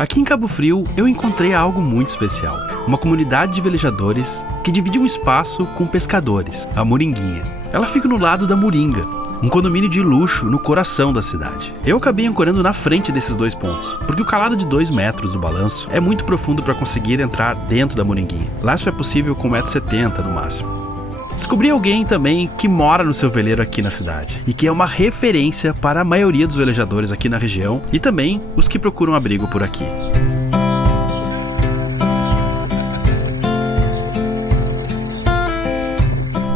Aqui em Cabo Frio, eu encontrei algo muito especial. Uma comunidade de velejadores que divide um espaço com pescadores, a Moringuinha. Ela fica no lado da Moringa, um condomínio de luxo no coração da cidade. Eu acabei ancorando na frente desses dois pontos, porque o calado de 2 metros do balanço é muito profundo para conseguir entrar dentro da Moringuinha. Lá isso é possível com 1,70 m no máximo. Descobri alguém também que mora no seu veleiro aqui na cidade e que é uma referência para a maioria dos velejadores aqui na região e também os que procuram abrigo por aqui.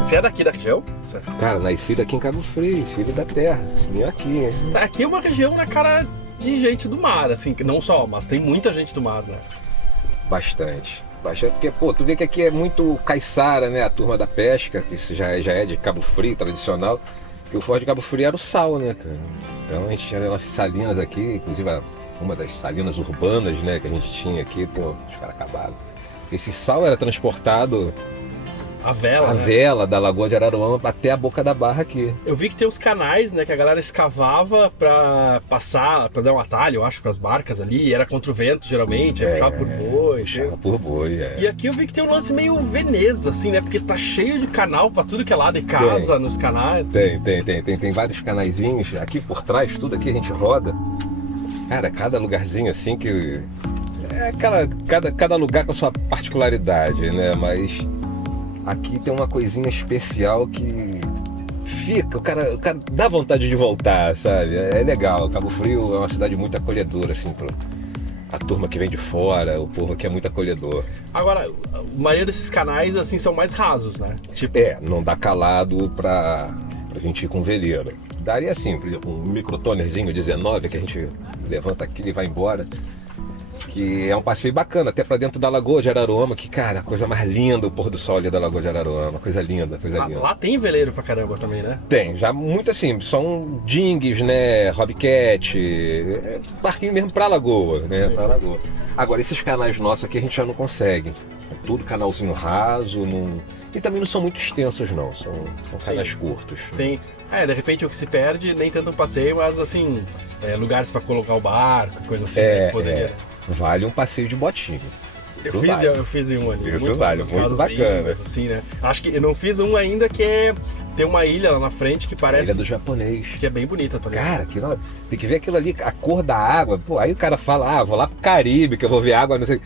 Você é daqui da região? Cara, nascido aqui em Cabo Frio, filho da terra, vim aqui, hein? Aqui é uma região, né, cara, de gente do mar, assim, não só, mas tem muita gente do mar, né? Bastante, porque, pô, tu vê que aqui é muito caiçara, né, a turma da pesca, que isso já é de Cabo Frio, tradicional, que o forte de Cabo Frio era o sal, né, cara? Então a gente tinha nossas salinas aqui, inclusive uma das salinas urbanas, né, que a gente tinha aqui, pô, os caras acabaram. Esse sal era transportado... A vela, a vela da Lagoa de Araruama até a boca da barra aqui. Eu vi que tem uns canais, né, que a galera escavava pra passar, pra dar um atalho, eu acho, pras barcas ali, e era contra o vento, geralmente, aí puxava por boi. Puxava por boi, E aqui eu vi que tem um lance meio Veneza, assim, né, porque tá cheio de canal pra tudo que é lado, e casa nos canais. Tem vários canaizinhos, aqui por trás, tudo aqui a gente roda. Cara, cada lugarzinho assim que... É cada lugar com a sua particularidade, né, mas... Aqui tem uma coisinha especial que fica, o cara dá vontade de voltar, sabe? É legal. Cabo Frio é uma cidade muito acolhedora, assim, pra a turma que vem de fora, o povo aqui é muito acolhedor. Agora, a maioria desses canais, assim, são mais rasos, né? Tipo... não dá calado pra gente ir com veleiro. Daria, assim, por exemplo, um microtonerzinho 19 que a gente levanta aqui e vai embora. Que é um passeio bacana, até pra dentro da Lagoa de Araruama, que, cara, a coisa mais linda, o pôr do sol ali da Lagoa de Araruama, coisa linda, linda. Lá tem veleiro pra caramba também, né? Tem, já muito assim, são dinghies, né, hobbycat, barquinho mesmo pra Lagoa, né, pra Lagoa. Agora, esses canais nossos aqui a gente já não consegue, é tudo canalzinho raso, e também não são muito extensos não, são canais curtos. Tem... de repente o que se perde, nem tanto um passeio, mas assim, lugares pra colocar o barco, coisa assim, né, que poderia... Vale um passeio de botinho. Eu fiz um ali. Isso vale, muito bacana. Lindas, assim, né? Acho que eu não fiz um ainda que tem uma ilha lá na frente que parece... A ilha do japonês. Que é bem bonita também. Cara, tem que ver aquilo ali, a cor da água. Pô, aí o cara fala, vou lá pro Caribe, que eu vou ver água, não sei...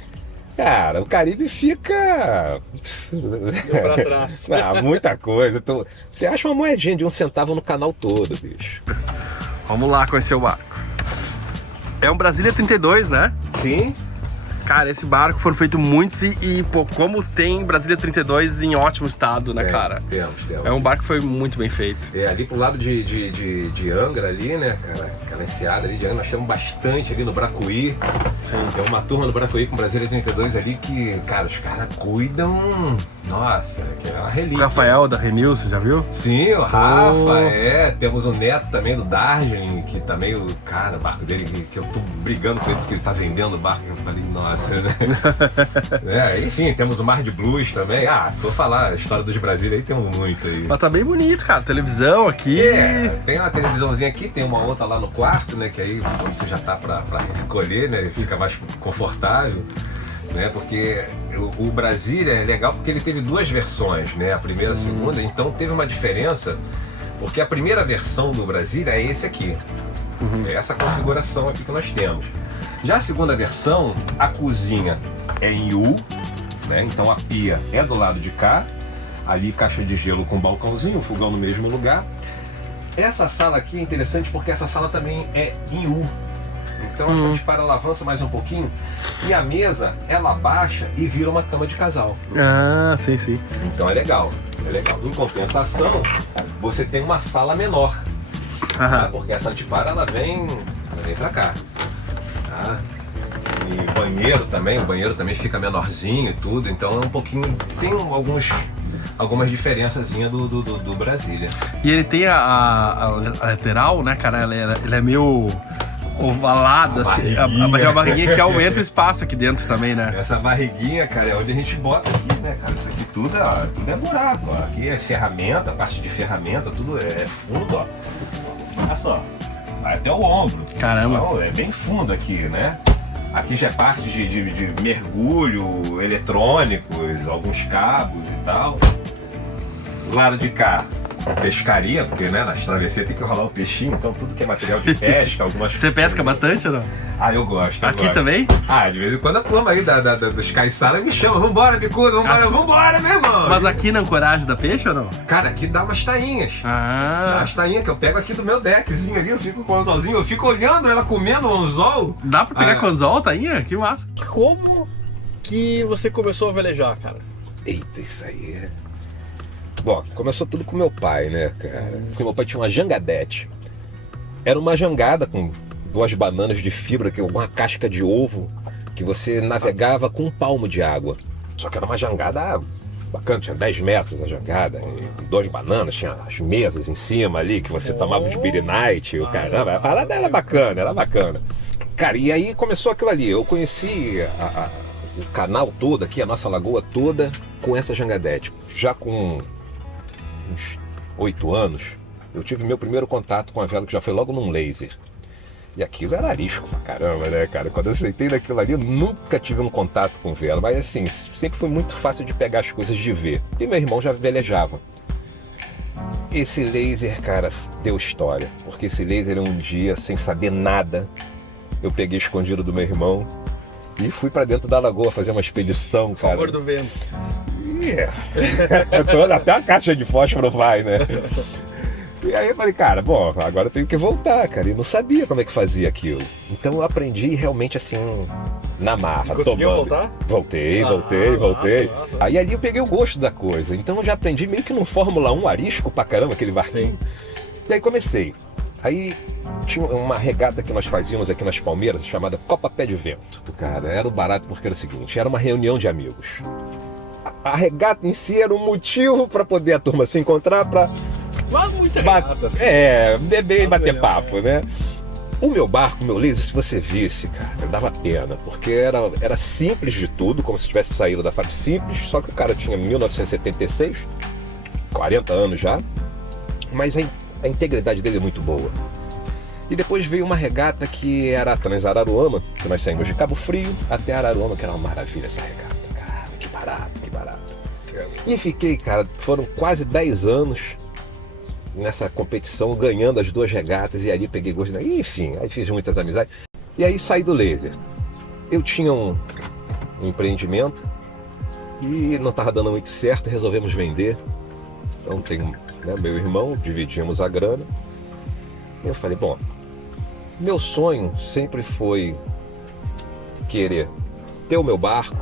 Cara, o Caribe fica... pra trás. Muita coisa. Então, você acha uma moedinha de 1 centavo no canal todo, bicho. Vamos lá conhecer o barco. É um Brasília 32, né? Sim. Cara, esse barco foram feitos muitos e pô, como tem Brasília 32 em ótimo estado, né, cara? Temos. É um barco que foi muito bem feito. Ali pro lado de Angra ali, né, cara? Aquela enseada ali de Angra, nós temos bastante ali no Bracuí. Sim. Tem uma turma no Bracuí com Brasília 32 ali que, cara, os caras cuidam... Nossa, que é uma relíquia. O Rafael da Renil, você já viu? Sim, o Rafa, temos o neto também do Darjeeling, que também o barco dele, que eu tô brigando com ele porque ele tá vendendo o barco, eu falei, nossa, né? Enfim, temos o Mar de Blues também. Se for falar a história dos Brasília aí, tem muito aí. Mas tá bem bonito, cara, televisão aqui. Tem uma televisãozinha aqui, tem uma outra lá no quarto, né, que aí quando você já tá pra recolher, né, fica mais confortável. Né, porque o Brasília é legal porque ele teve 2 versões, né, a primeira e a segunda, então teve uma diferença, porque a primeira versão do Brasília é esse aqui, é essa configuração aqui que nós temos. Já a segunda versão, a cozinha é em U, né, então a pia é do lado de cá, ali caixa de gelo com balcãozinho, fogão no mesmo lugar. Essa sala aqui é interessante porque essa sala também é em U. Então essa dispara, ela avança mais um pouquinho e a mesa, ela baixa e vira uma cama de casal. Sim. Então é legal. Em compensação, você tem uma sala menor, tá? Porque essa antipara, ela vem pra cá. Tá? E banheiro também, o banheiro também fica menorzinho e tudo, então é um pouquinho, tem algumas diferençazinhas do Brasília. E ele tem a lateral, né, cara, ele é meio... ovalada, assim, a barriguinha que aumenta o espaço aqui dentro também, né? Essa barriguinha, cara, é onde a gente bota aqui, né, cara? Isso aqui tudo é buraco, ó. Aqui é ferramenta, parte de ferramenta, tudo é fundo, ó. Olha só, vai até o ombro. Caramba. Então, é bem fundo aqui, né? Aqui já é parte de mergulho, eletrônicos, alguns cabos e tal. Do lado de cá, pescaria, porque né, nas travessias tem que rolar o peixinho, então tudo que é material de pesca, algumas Você pesca bastante ou não? Ah, eu gosto. Aqui gosto. também? Ah, de vez em quando a turma aí dos caiçara me chama, vambora, bicudo, vambora, meu irmão. Mas aqui na Ancoragem dá peixe ou não? Cara, aqui dá umas tainhas. Dá umas tainhas que eu pego aqui do meu deckzinho ali, eu fico com o anzolzinho, eu fico olhando ela comendo o anzol. Dá pra pegar com anzol, tainha? Que massa. Como que você começou a velejar, cara? Eita, isso aí é... Bom, começou tudo com meu pai, né, cara? Porque meu pai tinha uma jangadete. Era uma jangada com 2 bananas de fibra, que uma casca de ovo, que você navegava com um palmo de água. Só que era uma jangada bacana, tinha 10 metros a jangada, e 2 bananas, tinha as mesas em cima ali, que você tomava uns beer night, o caramba, a parada era bacana. Cara, e aí começou aquilo ali, eu conheci o canal todo aqui, a nossa lagoa toda, com essa jangadete. Já com uns 8 anos, eu tive meu primeiro contato com a vela, que já foi logo num laser. E aquilo era arisco pra caramba, né, cara? Quando eu sentei naquilo ali, eu nunca tive um contato com vela. Mas assim, sempre foi muito fácil de pegar as coisas de ver. E meu irmão já velejava. Esse laser, cara, deu história. Porque esse laser, um dia, sem saber nada, eu peguei escondido do meu irmão e fui pra dentro da lagoa fazer uma expedição, cara. Favor do vento. Até a caixa de fósforo vai, né? E aí eu falei, cara, bom, agora eu tenho que voltar, cara. E não sabia como é que fazia aquilo. Então eu aprendi realmente assim, na marra, Conseguiu tomando. voltar? Voltei. Massa. Aí ali eu peguei o gosto da coisa. Então eu já aprendi meio que no Fórmula 1 arisco pra caramba, aquele barquinho. Sim. E aí comecei. Aí tinha uma regata que nós fazíamos aqui nas Palmeiras, chamada Copa Pé de Vento. Cara, era o barato porque era o seguinte, era uma reunião de amigos. A regata em si era um motivo para poder a turma se encontrar para muita regata, assim. beber e Nossa, bater melhor, papo, né? O meu barco, o meu laser, se você visse, cara, dava pena, porque era simples de tudo, como se tivesse saído da fábrica, simples, só que o cara tinha 1976, 40 anos já, mas a integridade dele é muito boa. E depois veio uma regata que era a Transararuama, que nós saímos de Cabo Frio até Araruama, que era uma maravilha essa regata, cara, que barato. E fiquei, cara, foram quase 10 anos nessa competição, ganhando as 2 regatas, e ali peguei gosto, enfim, aí fiz muitas amizades. E aí saí do laser. Eu tinha um empreendimento e não estava dando muito certo, resolvemos vender. Então tem meu irmão, dividimos a grana. E eu falei, bom, meu sonho sempre foi querer ter o meu barco,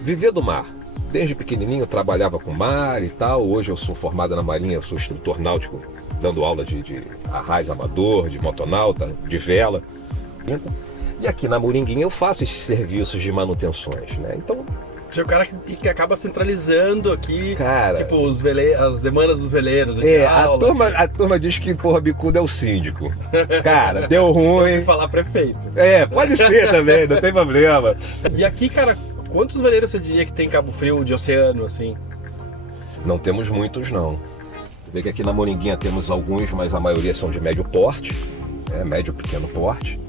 viver do mar. Desde pequenininho eu trabalhava com mar e tal. Hoje eu sou formado na Marinha, eu sou instrutor náutico, dando aula de arraiz amador, de motonauta, de vela. E aqui na Moringuinha eu faço esses serviços de manutenções, né? Então... Você é o cara que acaba centralizando aqui, cara, tipo, as demandas dos veleiros. A turma diz que, porra, bicudo é o síndico. Cara, deu ruim. Falar prefeito. Pode ser também, não tem problema. E aqui, cara, quantos veleiros você diria que tem em Cabo Frio de oceano, assim? Não temos muitos, não. Você vê que aqui na Moringuinha temos alguns, mas a maioria são de médio porte, médio pequeno porte.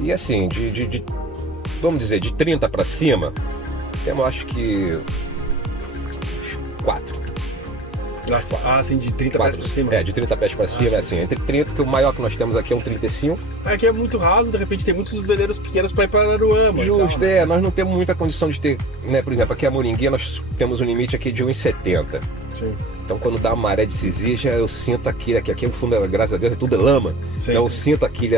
E assim, vamos dizer, de 30 para cima, temos acho que 4. Assim, de 30 pés pra cima? De 30 pés pra cima, assim, entre 30, que o maior que nós temos aqui é um 35. Aqui é muito raso, de repente tem muitos veleiros pequenos pra ir para Araruama. Justo, né? nós não temos muita condição de ter, né, por exemplo, aqui a Moringuinha nós temos um limite aqui de 1,70. Sim. Então quando dá uma maré de sisija, eu sinto aqui o fundo, graças a Deus, é tudo lama. Sim, então eu sim. sinto aqui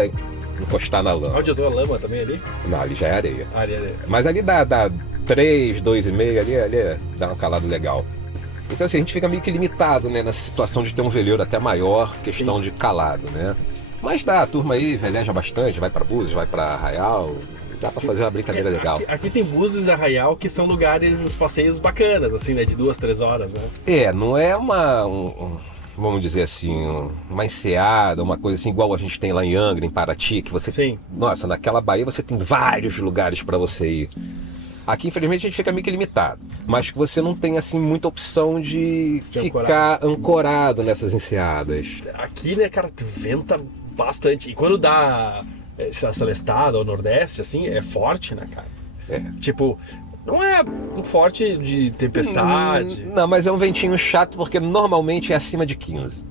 encostar na lama. Onde eu dou a lama também ali? Não, ali já é areia. Areia. Mas ali dá 3, 2,5, ali dá um calado legal. Então assim, a gente fica meio que limitado, né, nessa situação de ter um veleiro até maior, questão de calado, né? Mas a turma aí veleja bastante, vai para Búzios, vai para Arraial, dá para fazer uma brincadeira legal. Aqui tem Búzios e Arraial, que são lugares, os passeios bacanas, assim, né, de 2, 3 horas, né? Não é vamos dizer assim, uma enseada, uma coisa assim, igual a gente tem lá em Angra, em Paraty, que você... Sim. Nossa, naquela baía você tem vários lugares para você ir. Aqui, infelizmente, a gente fica meio que limitado, mas que você não tem, assim, muita opção de ficar ancorado nessas enseadas. Aqui, né, cara, venta bastante. E quando dá a Celestada ou Nordeste, assim, é forte, né, cara? É. Tipo, não é um forte de tempestade. Não, mas é um ventinho chato porque normalmente é acima de 15.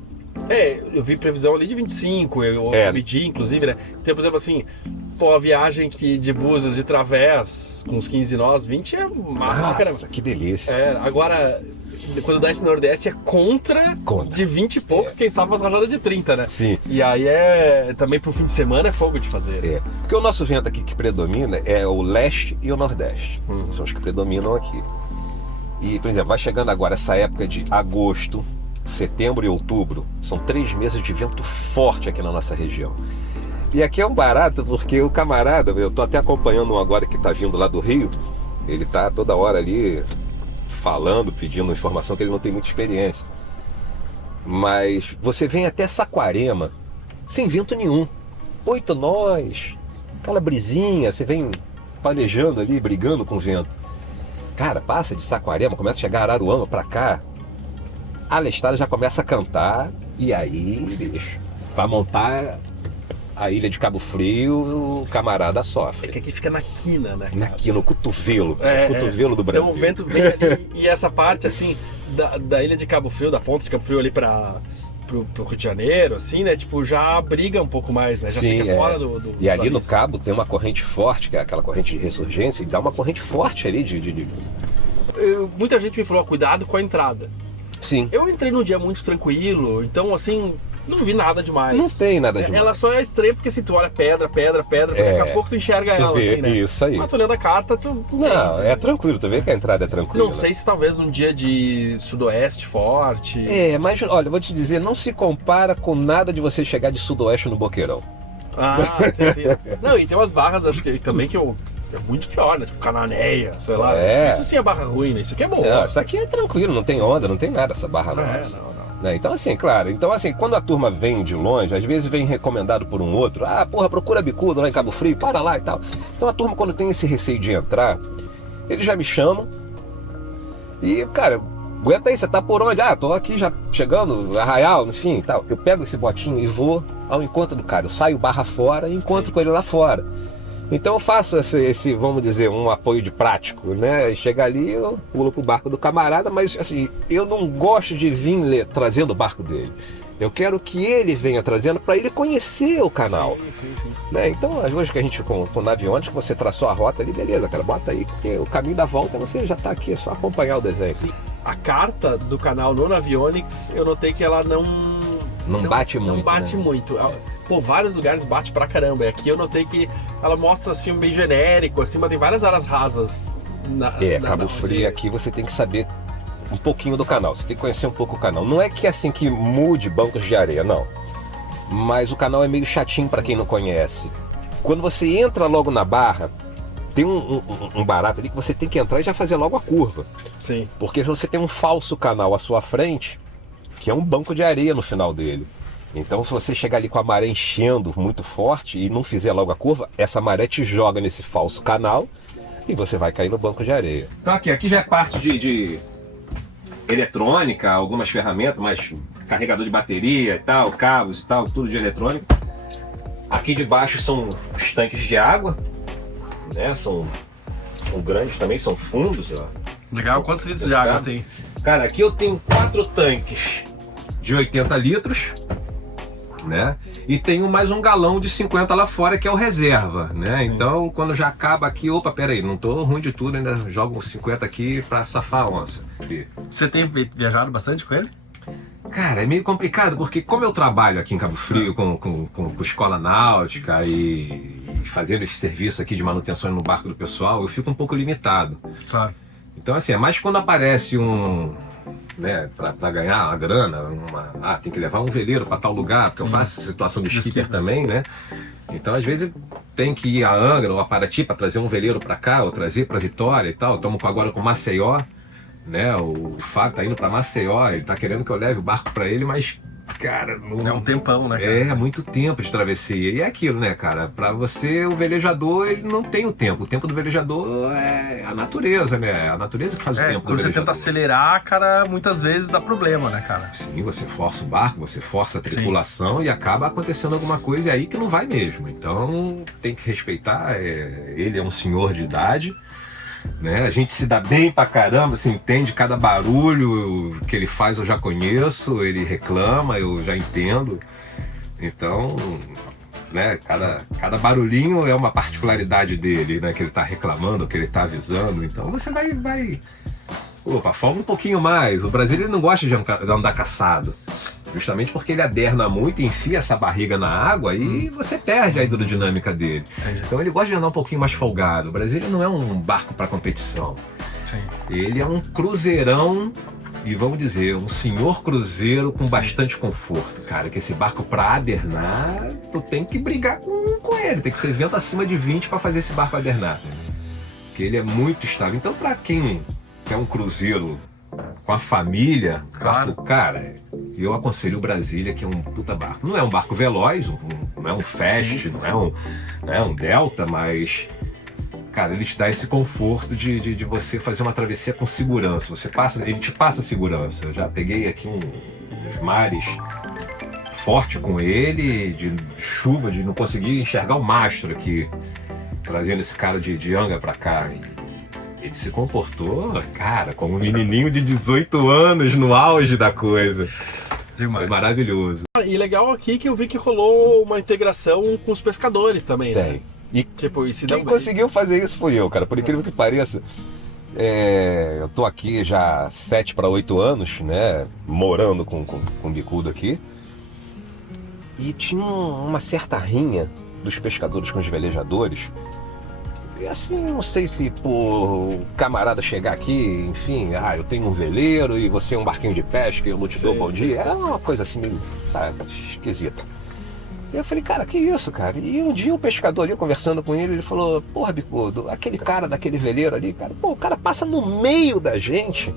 Eu vi previsão ali de 25, eu medi, inclusive, né? Então, por exemplo, assim, a viagem de Búzios de Través, com uns 15 nós, 20 é massa pra caramba. Nossa, que delícia. Agora, quando dá esse Nordeste é contra. De 20 e poucos, quem sabe umas rajadas de 30, né? Sim. E aí também pro fim de semana é fogo de fazer. É. Porque o nosso vento aqui que predomina é o leste e o nordeste. São os que predominam aqui. E, por exemplo, vai chegando agora essa época de agosto, setembro e outubro. São 3 meses de vento forte aqui na nossa região. E aqui é um barato porque o camarada, eu tô até acompanhando um agora que tá vindo lá do Rio. Ele tá toda hora ali falando, pedindo informação que ele não tem muita experiência. Mas você vem até Saquarema sem vento nenhum. 8 nós, aquela brisinha, você vem palejando ali, brigando com o vento. Cara, passa de Saquarema, começa a chegar Araruama pra cá, a Lestada já começa a cantar, e aí, bicho, pra montar a ilha de Cabo Frio, o camarada sofre. É que aqui fica na quina, né? Na quina, no cotovelo, cotovelo do Brasil. Então o vento vem ali, e essa parte, assim, da ilha de Cabo Frio, da ponta de Cabo Frio ali pro Rio de Janeiro, assim, né? Tipo, já briga um pouco mais, né? Já fica fora do E ali no Cabo tem uma corrente forte, que é aquela corrente de ressurgência, e dá uma corrente forte ali muita gente me falou, cuidado com a entrada. Sim. Eu entrei num dia muito tranquilo, então, assim, não vi nada demais. Não tem nada demais. Ela só é estranha porque, assim, tu olha pedra, daqui a pouco tu enxerga ela, vê, assim, né? Isso aí. Mas tu olhando a carta, tu... Não, é tranquilo, tu vê que a entrada é tranquila. Não sei se talvez um dia de sudoeste forte... Mas, olha, eu vou te dizer, não se compara com nada de você chegar de sudoeste no Boqueirão. Sim. Não, e tem umas barras, acho que também que é muito pior, né? Tipo Cananéia, sei lá. Isso sim é barra ruim, né? Isso aqui é bom. Não, isso aqui é tranquilo, não tem onda, não tem nada essa barra nossa. Não. Então assim, claro, quando a turma vem de longe, às vezes vem recomendado por um outro, procura bicudo lá em Cabo Frio, para lá e tal. Então a turma, quando tem esse receio de entrar, eles já me chamam e, cara, aguenta aí, você tá por onde? Tô aqui já chegando, Arraial, enfim e tal. Eu pego esse botinho e vou ao encontro do cara, eu saio barra fora e encontro com ele lá fora. Então eu faço esse, vamos dizer, um apoio de prático, né? Chega ali, eu pulo pro barco do camarada, mas assim, eu não gosto de vir trazendo o barco dele. Eu quero que ele venha trazendo para ele conhecer o canal. Sim. Né? Então, às vezes que a gente, com Navionics, você traçou a rota ali, beleza, cara, bota aí, porque o caminho da volta você já tá aqui, é só acompanhar o desenho. Sim. A carta do canal no Navionics, eu notei que ela não bate muito. Não bate muito. Pô, vários lugares bate pra caramba. E aqui eu notei que ela mostra assim um meio genérico, assim, mas tem várias áreas rasas. Cabo Frio aqui você tem que saber um pouquinho do canal, você tem que conhecer um pouco o canal. Não é que assim que mude bancos de areia, não. Mas o canal é meio chatinho pra quem não conhece. Quando você entra logo na barra, tem um barato ali que você tem que entrar e já fazer logo a curva. Sim. Porque você tem um falso canal à sua frente, que é um banco de areia no final dele. Então, se você chegar ali com a maré enchendo muito forte e não fizer logo a curva, essa maré te joga nesse falso canal e você vai cair no banco de areia. Então aqui já é parte de eletrônica, algumas ferramentas, mas carregador de bateria e tal, cabos e tal, tudo de eletrônica. Aqui de baixo são os tanques de água, né? São grandes também, são fundos. Ó. Legal, quantos litros de água tem? Cara, aqui eu tenho 4 tanques de 80 litros, né? E tenho mais um galão de 50 lá fora, que é o reserva, né? Então, quando já acaba aqui, peraí, não tô ruim de tudo, ainda jogo uns 50 aqui pra safar a onça. Você tem viajado bastante com ele? Cara, é meio complicado, porque como eu trabalho aqui em Cabo Frio com escola náutica e fazendo esse serviço aqui de manutenção no barco do pessoal, eu fico um pouco limitado. Claro. Então, assim, é mais quando aparece né, pra ganhar uma grana, tem que levar um veleiro pra tal lugar, porque eu faço situação de skipper também, né? Então, às vezes, tem que ir a Angra ou a Paraty pra trazer um veleiro pra cá, ou trazer pra Vitória e tal. Estamos agora com Maceió, né? O Fábio tá indo pra Maceió, ele tá querendo que eu leve o barco pra ele, mas, cara... É um tempão, né, cara? É, muito tempo de travessia. E é aquilo, né, cara? Pra você, o velejador, ele não tem o tempo. O tempo do velejador é a natureza, né? A natureza que faz o tempo do Quando você velejador. tenta acelerar, cara, muitas vezes dá problema, né, cara? Sim, você força o barco, você força a tripulação e acaba acontecendo alguma coisa, e aí que não vai mesmo. Então, tem que respeitar. Ele é um senhor de idade, né? A gente se dá bem pra caramba, se entende cada barulho que ele faz, eu já conheço, ele reclama, eu já entendo. Então, né, cada barulhinho é uma particularidade dele, né, que ele tá reclamando, que ele tá avisando. Então você vai... Opa, folga um pouquinho mais. O brasileiro não gosta de andar caçado, justamente porque ele aderna muito, enfia essa barriga na água e você perde a hidrodinâmica dele. Entendi. Então ele gosta de andar um pouquinho mais folgado. O brasileiro não é um barco para competição. Sim. Ele é um cruzeirão, e vamos dizer, um senhor cruzeiro com bastante conforto, cara. Que esse barco, para adernar, tu tem que brigar com ele. Tem que ser vento acima de 20 para fazer esse barco adernar. Porque ele é muito estável. Então, para quem quer um cruzeiro com a família, Claro. barco, cara, eu aconselho o Brasília, que é um puta barco. Não é um barco veloz, não é um Fast, não é um Delta, mas, cara, ele te dá esse conforto de você fazer uma travessia com segurança. Ele te passa segurança. Eu já peguei aqui uns mares forte com ele, de chuva, de não conseguir enxergar o mastro aqui, trazendo esse cara de Anga pra cá. Ele se comportou, cara, como um menininho de 18 anos no auge da coisa. Demais. Foi maravilhoso. E legal aqui que eu vi que rolou uma integração com os pescadores também, né? Tem. E Tipo, e se dão quem bem. conseguiu fazer isso foi eu, cara. Por incrível que pareça, eu tô aqui já 7 para 8 anos, né? Morando com o bicudo aqui. E tinha uma certa rinha dos pescadores com os velejadores. E assim, não sei se por camarada chegar aqui, enfim, eu tenho um veleiro e você é um barquinho de pesca e eu não te dou bom dia. É uma coisa assim meio, sabe, esquisita. E eu falei, cara, que isso, cara? E um dia o pescador ali, conversando com ele falou, porra, bicudo, aquele cara daquele veleiro ali, cara, pô, o cara passa no meio da gente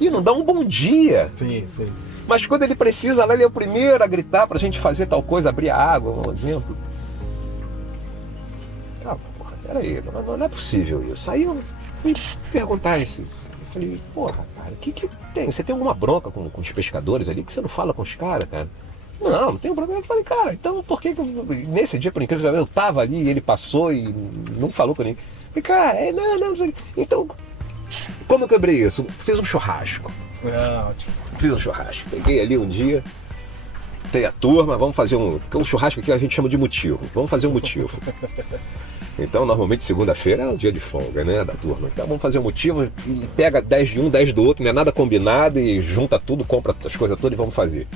e não dá um bom dia. Sim, sim. Mas quando ele precisa, lá ele é o primeiro a gritar pra gente fazer tal coisa, abrir a água, um exemplo. Porra, peraí, não é possível isso. Aí eu fui perguntar eu falei, porra, cara, o que tem? Você tem alguma bronca com os pescadores ali que você não fala com os caras, cara? Não tenho problema. Eu falei, cara, então por que nesse dia, por incrível, eu tava ali e ele passou e não falou com ninguém. Eu falei, cara, não sei. Então, como eu quebrei isso? Fiz um churrasco. Ótimo. Fiz um churrasco. Peguei ali um dia, tem a turma, vamos fazer porque um churrasco aqui a gente chama de motivo. Vamos fazer um motivo. Então, normalmente segunda-feira é o dia de folga, né, da turma. Então vamos fazer um motivo e pega 10 de um, 10 do outro, não é nada combinado e junta tudo, compra as coisas todas e vamos fazer.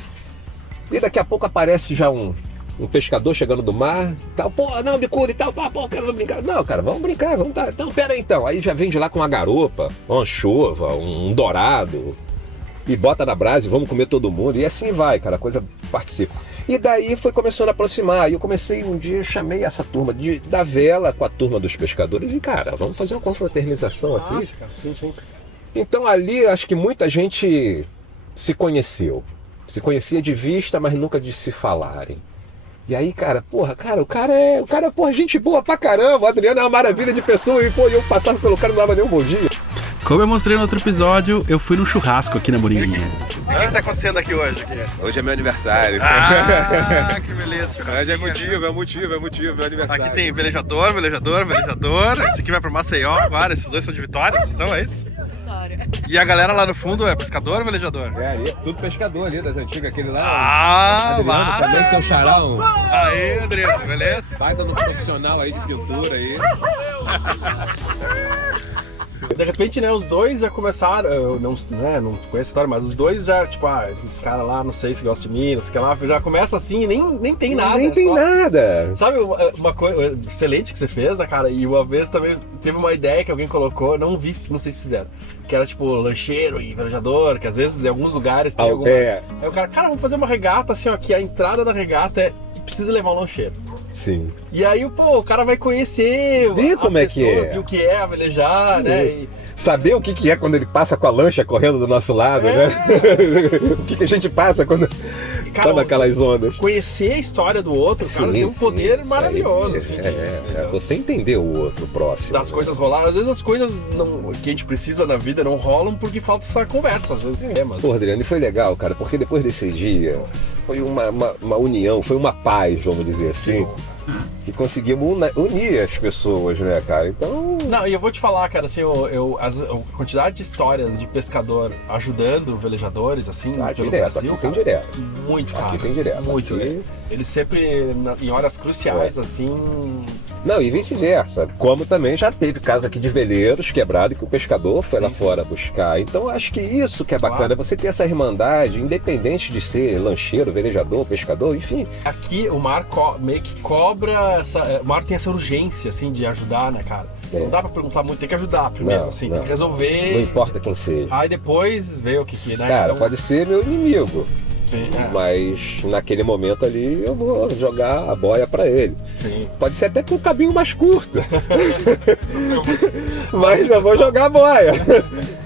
E daqui a pouco aparece já um pescador chegando do mar, tal, pô, não, bicudo e tal, pô, quero brincar. Não, cara, vamos brincar, vamos tá. Então, pera aí então. Aí já vem de lá com uma garopa, uma anchova, um dourado, e bota na brasa e vamos comer todo mundo. E assim vai, cara, a coisa participa. E daí foi começando a aproximar. E eu comecei um dia, chamei essa turma da vela com a turma dos pescadores e, cara, vamos fazer uma confraternização aqui. Nossa, cara, sim, sim. Então ali, acho que muita gente se conheceu. Se conhecia de vista, mas nunca de se falarem. E aí, cara, o cara é, porra, gente boa pra caramba. O Adriano é uma maravilha de pessoa. E, pô, eu passava pelo cara e não dava nem um bom dia. Como eu mostrei no outro episódio, eu fui num churrasco aqui na Moringuinha. O que tá acontecendo aqui hoje? Hoje é meu aniversário. Ah, que beleza. Hoje é motivo, meu aniversário. Aqui tem velejador. Esse aqui vai pro Maceió agora. Esses dois são de Vitória, vocês são, é isso? E a galera lá no fundo é pescador ou velejador? É, ali, tudo pescador ali, das antigas, aquele lá. Ah, Adriano, também, massa! seu xarão. Aí, Adriano, beleza? Baita no profissional aí de pintura aí. De repente, né, os dois já começaram, eu não conheço a história, mas os dois já, tipo, esse cara lá, não sei se gosta de mim, não sei o que lá, já começa assim e nem tem nada. Nem tem nada. Sabe uma coisa excelente que você fez, né, cara? E uma vez também teve uma ideia que alguém colocou, não sei se fizeram, que era tipo lancheiro e velejador, que às vezes em alguns lugares tem alguma... É. Aí o cara, vamos fazer uma regata assim, ó, que a entrada da regata é que precisa levar um lancheiro. Sim. E aí, pô, o cara vai conhecer Vê como é que pessoas é. e o que é a velejar, né? E... Saber o que é quando ele passa com a lancha correndo do nosso lado, né? O que a gente passa quando cara, naquelas ondas. conhecer a história do outro, cara, tem um poder maravilhoso, assim. Você entender o outro próximo. Das coisas rolarem. Às vezes as coisas que a gente precisa na vida não rolam porque falta essa conversa, às vezes mas... Pô, Adriano, e foi legal, cara, porque depois desse dia foi uma união, foi uma paz, vamos dizer assim, que conseguimos unir as pessoas, né, cara? Então... Não, e eu vou te falar, cara, assim, a quantidade de histórias de pescador ajudando velejadores, assim, pelo direto, Brasil, aqui tem cara, direto. muito, cara. Aqui tem direto. Muito. Aqui... Eles sempre, em horas cruciais, assim... Não, e vice-versa. Como também já teve caso aqui de veleiros quebrado que o pescador foi lá fora buscar. Então acho que isso que é bacana, você ter essa irmandade, independente de ser lancheiro, velejador, pescador, enfim. Aqui o mar meio que cobra o mar tem essa urgência, assim, de ajudar, né, cara? Não dá pra perguntar muito, tem que ajudar primeiro, tem que resolver. Não importa quem seja. Aí depois vê o que né? Cara, então... pode ser meu inimigo. Sim, mas naquele momento ali eu vou jogar a boia pra ele. Sim. Pode ser até com um cabinho mais curto. Mas eu vou jogar a boia.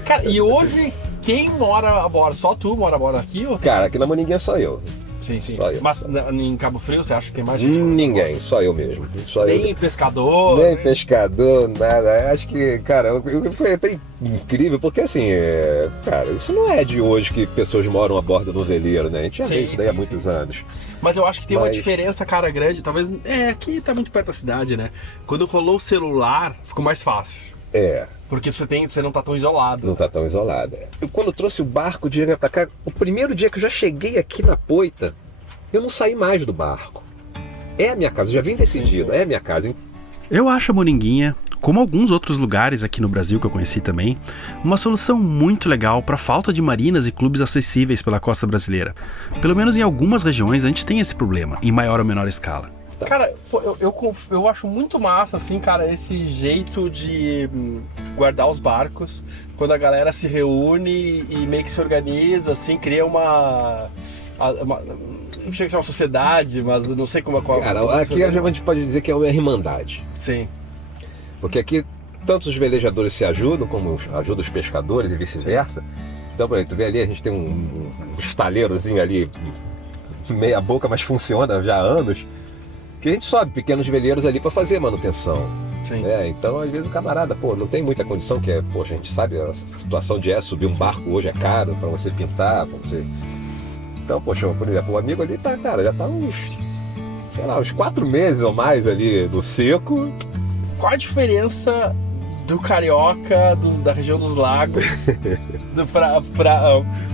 Cara, e hoje quem mora a bordo? Só tu mora a bordo aqui? Ou Cara, aqui na Moringuinha só eu. Sim, sim. Só eu. Mas em Cabo Frio você acha que tem mais gente? Ninguém, só eu mesmo. Só nem eu. Pescador? Nem pescador, nada. Acho que, cara, foi até incrível, porque assim, cara, isso não é de hoje que pessoas moram a bordo do veleiro, né? A gente já vê isso daí há muitos anos. Mas eu acho que tem uma diferença, cara, grande. Talvez, aqui tá muito perto da cidade, né? Quando rolou o celular, ficou mais fácil. Porque você não tá tão isolado. Não tá tão isolado. Eu, quando trouxe o barco de Angra pra cá, o primeiro dia que eu já cheguei aqui na Poita, eu não saí mais do barco. É a minha casa, eu já vim decidido, é a minha casa. Eu acho a Moringuinha, como alguns outros lugares aqui no Brasil que eu conheci também, uma solução muito legal para a falta de marinas e clubes acessíveis pela costa brasileira. Pelo menos em algumas regiões a gente tem esse problema, em maior ou menor escala. Cara, eu acho muito massa, assim, cara, esse jeito de guardar os barcos, quando a galera se reúne e meio que se organiza, assim, cria uma não chega a ser uma sociedade, mas eu não sei como é qual. Cara, aqui a gente pode dizer que é uma irmandade. Sim. Porque aqui tanto os velejadores se ajudam, como ajudam os pescadores e vice-versa. Então, por exemplo, tu vê ali, a gente tem um estaleirozinho ali, meia boca, mas funciona já há anos. Que a gente sobe pequenos veleiros ali para fazer manutenção. Sim. Então, às vezes o camarada, não tem muita condição, poxa, a gente sabe, a situação de subir um barco hoje é caro para você pintar, para você... Então, poxa, por exemplo, o amigo ali tá, cara, já tá uns 4 meses ou mais ali no seco. Qual a diferença do carioca da região dos lagos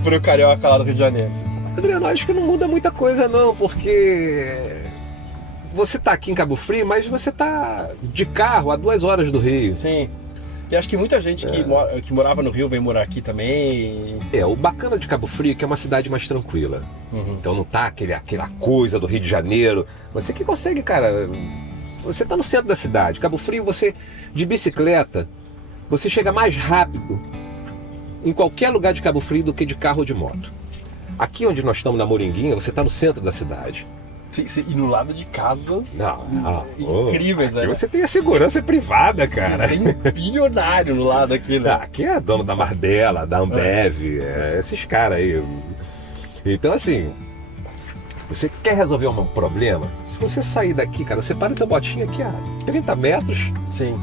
pro carioca lá do Rio de Janeiro? Adriano, acho que não muda muita coisa não, porque... Você tá aqui em Cabo Frio, mas você tá de carro a 2 horas do Rio. Sim. E acho que muita gente que morava no Rio vem morar aqui também. O bacana de Cabo Frio é que é uma cidade mais tranquila. Então não tá aquela coisa do Rio de Janeiro. Você que consegue, cara... Você tá no centro da cidade. Cabo Frio, você de bicicleta, você chega mais rápido em qualquer lugar de Cabo Frio do que de carro ou de moto. Aqui onde nós estamos, na Moringuinha, você tá no centro da cidade. Sim, e no lado de casas incríveis, velho. Você tem a segurança privada, cara. Sim, tem bilionário no lado aqui, né? Aqui é dono da Mardella, da Ambev, esses caras aí. Então, assim, você quer resolver um problema? Se você sair daqui, cara, você para teu botinho aqui a 30 metros. Sim.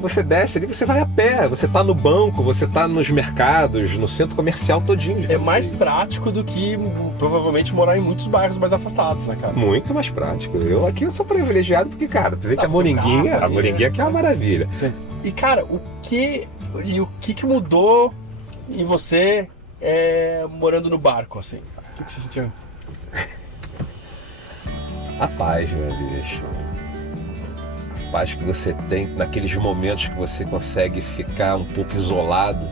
Você desce ali, você vai a pé, você tá no banco, você tá nos mercados, no centro comercial todinho. É mais prático do que provavelmente morar em muitos bairros mais afastados, né, cara? Muito mais prático. Eu sou privilegiado porque, cara, tu vê que a Moringuinha aqui é uma maravilha. Sim. E, cara, o que mudou em você morando no barco, assim? O que você sentiu? A paz, meu bicho. Paz que você tem naqueles momentos que você consegue ficar um pouco isolado.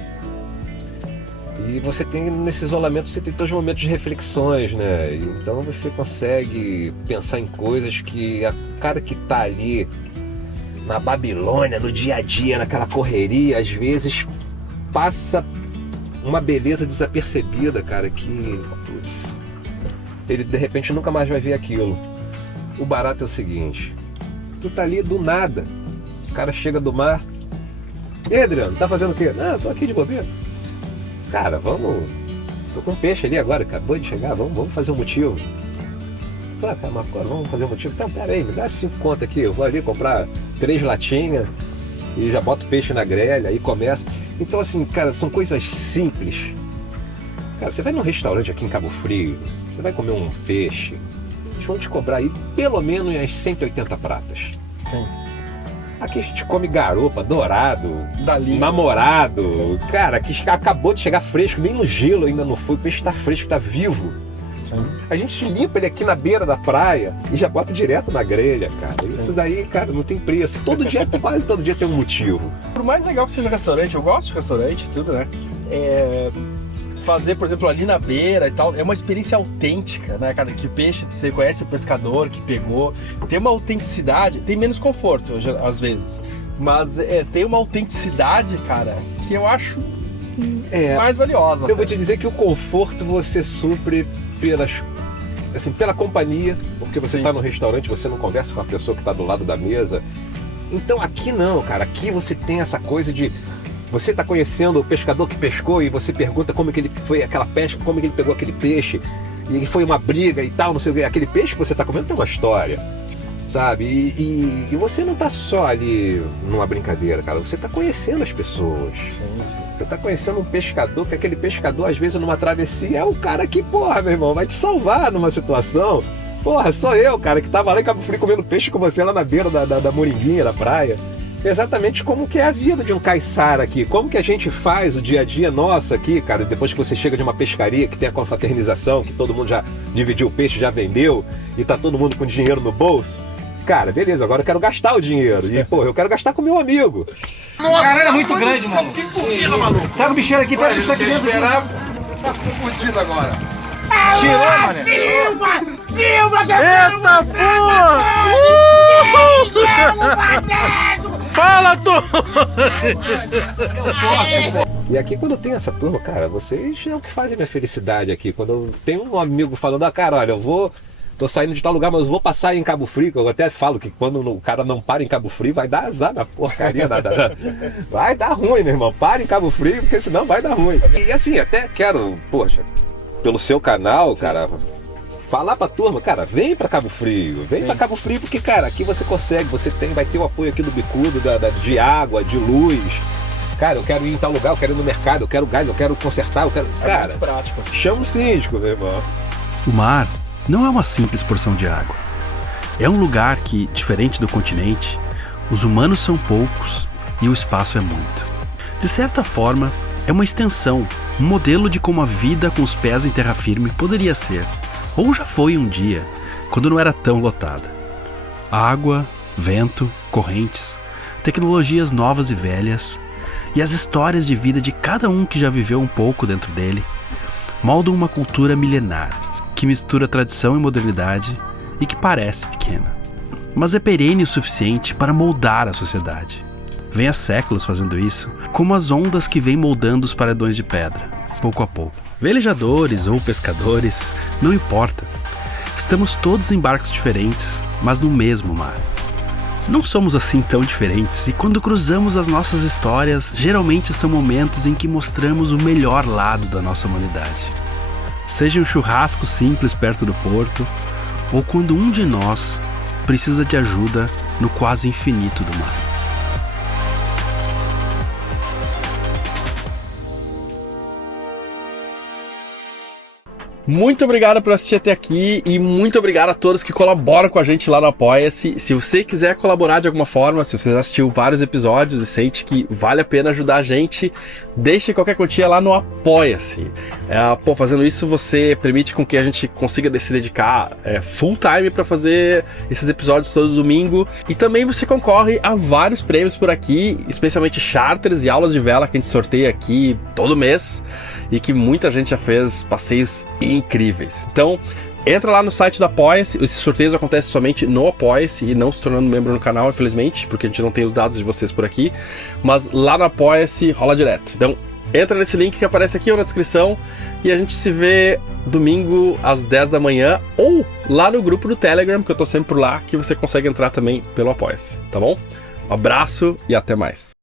E você tem, nesse isolamento, você tem todos os momentos de reflexões, né? Então você consegue pensar em coisas que a cara que tá ali na Babilônia, no dia a dia, naquela correria, às vezes passa uma beleza desapercebida, cara, que, putz, ele de repente nunca mais vai ver aquilo. O barato é o seguinte... Tu tá ali do nada, o cara chega do mar. E aí, Adriano, tá fazendo o quê? Não, tô aqui de bobeira. Cara, vamos tô com peixe ali agora, acabou de chegar, vamos fazer um motivo. Ah, cara, mas vamos fazer um motivo? Então, pera aí, me dá 5 conto aqui, eu vou ali comprar 3 latinhas e já boto peixe na grelha, aí começa. Então, assim, cara, são coisas simples. Cara, você vai num restaurante aqui em Cabo Frio, você vai comer um peixe, eles vão te cobrar aí pelo menos umas 180 pratas. Sim. Aqui a gente come garopa, dourado, Língua. namorado. Cara, aqui acabou de chegar fresco, nem no gelo ainda não foi, o peixe tá fresco, tá vivo. Sim. A gente limpa ele aqui na beira da praia e já bota direto na grelha, cara. Isso daí, cara, não tem preço. Quase todo dia tem um motivo. Por mais legal que seja restaurante, eu gosto de restaurante e tudo, né? Fazer, por exemplo, ali na beira e tal, é uma experiência autêntica, né, cara? Que o peixe, você conhece o pescador que pegou, tem uma autenticidade, tem menos conforto, às vezes, mas tem uma autenticidade, cara, que eu acho mais valiosa. Eu vou te dizer que o conforto você supre pela companhia, porque você tá no restaurante, você não conversa com a pessoa que tá do lado da mesa. Então aqui não, cara, aqui você tem essa coisa de você tá conhecendo o pescador que pescou e você pergunta como que ele foi aquela pesca, como que ele pegou aquele peixe, e foi uma briga e tal, não sei o que. Aquele peixe que você tá comendo tem uma história, sabe? E você não tá só ali numa brincadeira, cara, você tá conhecendo as pessoas. Sim. Você tá conhecendo um pescador, que aquele pescador, às vezes, numa travessia, é o cara que, porra, meu irmão, vai te salvar numa situação. Porra, sou eu, cara, que tava lá em Cabo Frio comendo peixe com você lá na beira da moringuinha, da praia. Exatamente como que é a vida de um caiçara aqui. Como que a gente faz o dia a dia nosso aqui, cara, depois que você chega de uma pescaria que tem a confraternização, que todo mundo já dividiu o peixe, já vendeu, e tá todo mundo com dinheiro no bolso. Cara, beleza, agora eu quero gastar o dinheiro. E, pô, eu quero gastar com o meu amigo. Nossa, caralho, é muito grande, mano. Que corrida, maluco. Pega o bicheiro aqui, pega o bicheiro aqui dentro. Tá confundido agora. Tirou, mano. Filma, Eita porra! Fala, tu! E aqui quando tem essa turma, cara, vocês é o que fazem minha felicidade aqui. Quando eu tenho um amigo falando, cara, olha, tô saindo de tal lugar, mas eu vou passar em Cabo Frio. Eu até falo que quando o cara não para em Cabo Frio, vai dar azar na porcaria. Vai dar ruim, meu irmão. Para em Cabo Frio, porque senão vai dar ruim. E assim, até quero, poxa, pelo seu canal, cara, falar pra turma, cara, vem pra Cabo Frio. Vem pra Cabo Frio, porque, cara, aqui você consegue, vai ter o apoio aqui do bicudo, de água, de luz. Cara, eu quero ir em tal lugar, eu quero ir no mercado, eu quero gás, eu quero consertar, eu quero... Cara, muito prático. Chama o síndico, meu irmão. O mar não é uma simples porção de água. É um lugar que, diferente do continente, os humanos são poucos e o espaço é muito. De certa forma, é uma extensão, um modelo de como a vida com os pés em terra firme poderia ser, ou já foi um dia, quando não era tão lotada. Água, vento, correntes, tecnologias novas e velhas, e as histórias de vida de cada um que já viveu um pouco dentro dele, moldam uma cultura milenar, que mistura tradição e modernidade e que parece pequena, mas é perene o suficiente para moldar a sociedade. Vem há séculos fazendo isso, como as ondas que vêm moldando os paredões de pedra, pouco a pouco. Velejadores ou pescadores, não importa. Estamos todos em barcos diferentes, mas no mesmo mar. Não somos assim tão diferentes, e quando cruzamos as nossas histórias, geralmente são momentos em que mostramos o melhor lado da nossa humanidade. Seja um churrasco simples perto do porto, ou quando um de nós precisa de ajuda no quase infinito do mar. Muito obrigado por assistir até aqui e muito obrigado a todos que colaboram com a gente lá no Apoia-se. Se você quiser colaborar de alguma forma, se você já assistiu vários episódios e sente que vale a pena ajudar a gente, deixe qualquer quantia lá no Apoia-se. Fazendo isso você permite com que a gente consiga se dedicar full time para fazer esses episódios todo domingo. E também você concorre a vários prêmios por aqui, especialmente charters e aulas de vela que a gente sorteia aqui todo mês e que muita gente já fez passeios incríveis. Então, entra lá no site do Apoia-se. Esses sorteios acontecem somente no Apoia-se e não se tornando membro no canal, infelizmente, porque a gente não tem os dados de vocês por aqui. Mas lá no Apoia-se rola direto. Então, entra nesse link que aparece aqui ou na descrição e a gente se vê domingo às 10 da manhã ou lá no grupo do Telegram, que eu tô sempre por lá, que você consegue entrar também pelo Apoia-se, tá bom? Um abraço e até mais.